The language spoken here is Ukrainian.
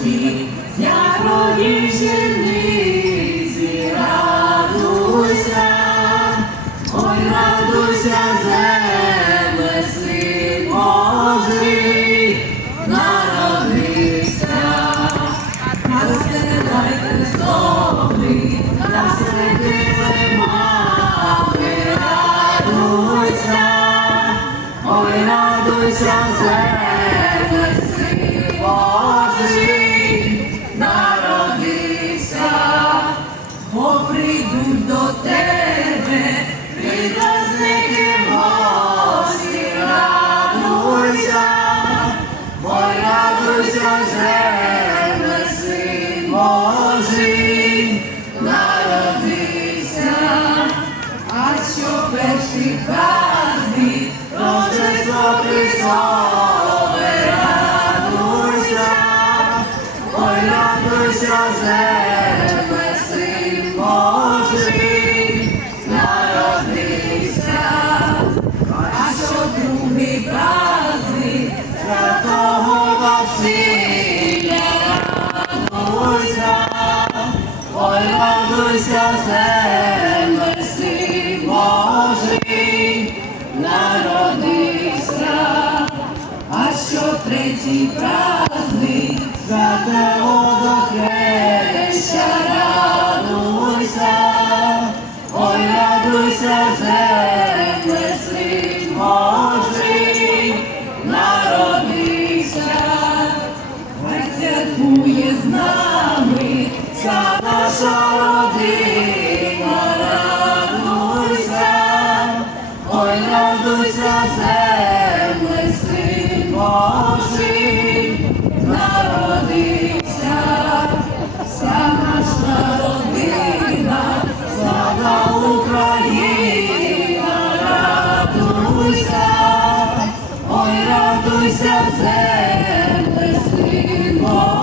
Господі, як родів пшениці, радуйся, ой, радуйся, земле, син Божий, народився, на настигай Христовий, насидили мами, радуйся, ой, радуйся, земле. Бо до тебе, підразники в гості, радуйся, ой, радуйся, земле, син Божий, народився, а що перший праздник, Рождество Христове, радуйся, ой, радуйся, земле, радуйся, земле, син Божий, народився, а що третій праздник, святого до хреща, радуйся, ой, радуйся, земле, син Божий, народився, хай святкує з нами родина, радуйся, ой, радуйся, земле, син Божий, народився, вся наша родина, слава Україна, радуйся, ой, радуйся, земле, син Божий.